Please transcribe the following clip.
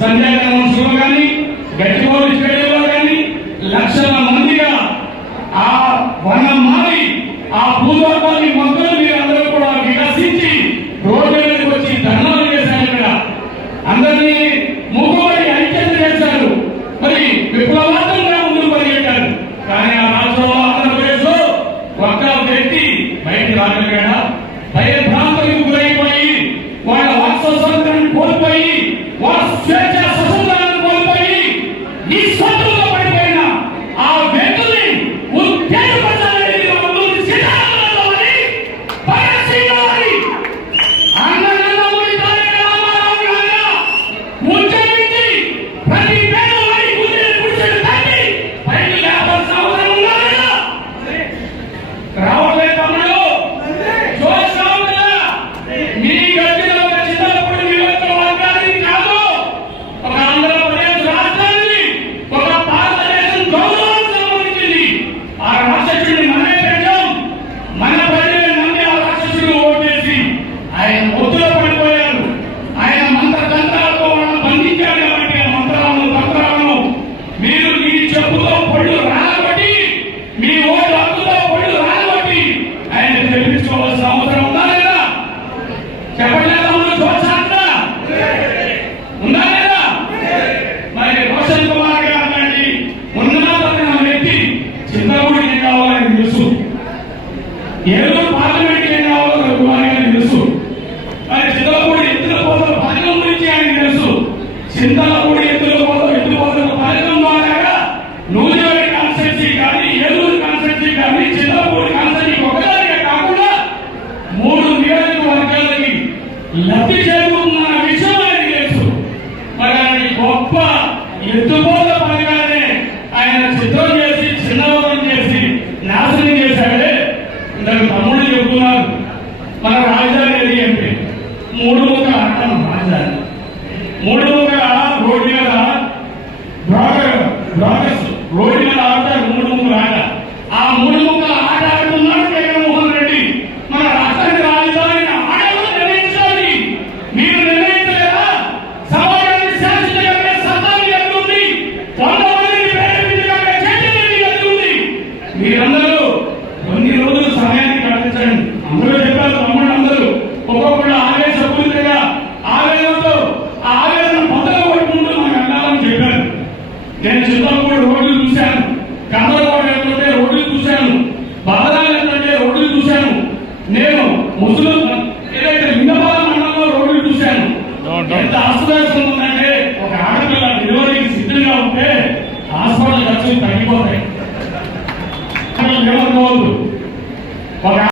సంజయ్ కన్వెన్షన్లో కానీ గట్టిగోలు స్టేడియంలో కానీ లక్షల మందిగా ఆ వనం మారి ఆ భూలోకాన్ని మొత్తం మీరందరూ కూడా వికసించి రోడ్డు మీదకి వచ్చి ధర్నాలు చేశారు. ఇక్కడ అందరినీ మూకుబడి ఐక్యత చేశారు. మరి విప్లవాత్మకంగా ముందుకు పరిగెట్టారు. కానీ ఆ రాష్ట్రంలో ఆంధ్రప్రదేశ్ లో ఒక్క వ్యక్తి బయట రాగలిగాడా? భయభ్రాంతులకు గురైపోయి వాళ్ళ వాక్ స్వాతంత్రాన్ని కోల్పోయి వాళ్ళ స్వేచ్ఛ స్వతంత్రాన్ని కోల్పోయి ఈ స్వతంత్రంలో పడిపోయిన ఆ వ్యక్తుల్ని ఉత్తేజపరచాలని ఏదో పార్లమెంట్ ఏం కావాలో రఘువారికి తెలుసు. మరి చింతలపూడి ఎత్తుల పోతల పథకం గురించి ఆయనకు తెలుసు. చింతలపూడి ఎత్తుల పోతల పథకం ద్వారా నూజివేడి కాన్స్టిట్యూన్సీ కానీ ఏలూరు కాన్స్టిట్యూన్సీ కానీ చింతలపూడి కాన్స్టిట్యూన్సీ ఒకదానిగా కాకుండా 3 నియోజకవర్గాలకి లబ్ధి చేకూరుతున్న విషయం ఆయనకు తెలుసు. మరి ఆయన గొప్ప ఎత్తుపోతల పథకాన్ని ఆయన చిత్రం చేసి చిన్నవరం చేసి నాశనం చేశాడే. ఇంతకు తమ్ముడు చెబుతున్నారు మన రాజధాని ఏది అంటే 3 ముక్కల ఆటం రాజధాని. 3 ముక్కల రోడ్డు మీద బ్రాగర్స్ రోడ్డు మీద ఆడతారు 3 ముక్కల ఆట. ఆ 3 ముక్కల ఆట ఆడుతున్నాడు జగన్మోహన్ రెడ్డి. మన రాష్ట్రానికి రాజధాని ఆడలో నిర్ణయించాలి. మీరు నిర్ణయించలేదా? సమాజాన్ని శాసించగలిగే సత్తా మీ దగ్గర ఉంది. 100 మందిని ప్రేరేపించగలిగే చైతన్యం మీ దగ్గర ఉంది. మీరందరూ కొన్ని రోజులు సమయాన్ని కల్పించండి. అందరూ చెప్పారు తమ్ముడు, అందరూ ఒక్కొక్కరు ఆవేశపూరితంగా ఆవేదనతో ఆ ఆవేదన మొదలు పట్టుకుంటూ మనకు వెళ్ళాలని చెప్పారు. నేను చింతలపూడి రోడ్లు చూశాను, కందరకోట వెళ్తుంటే రోడ్లు చూశాను, బదరాలు వెళ్తుంటే రోడ్లు చూశాను. నేను ముస్లిం ఏదైతే లింగపాల మండలంలో రోడ్లు చూశాను. ఎంత అస్తవ్యస్తం ఉందంటే ఒక ఆడపిల్ల డెలివరీకి సిద్ధంగా ఉంటే హాస్పిటల్ ఖర్చులు తగ్గిపోతాయి.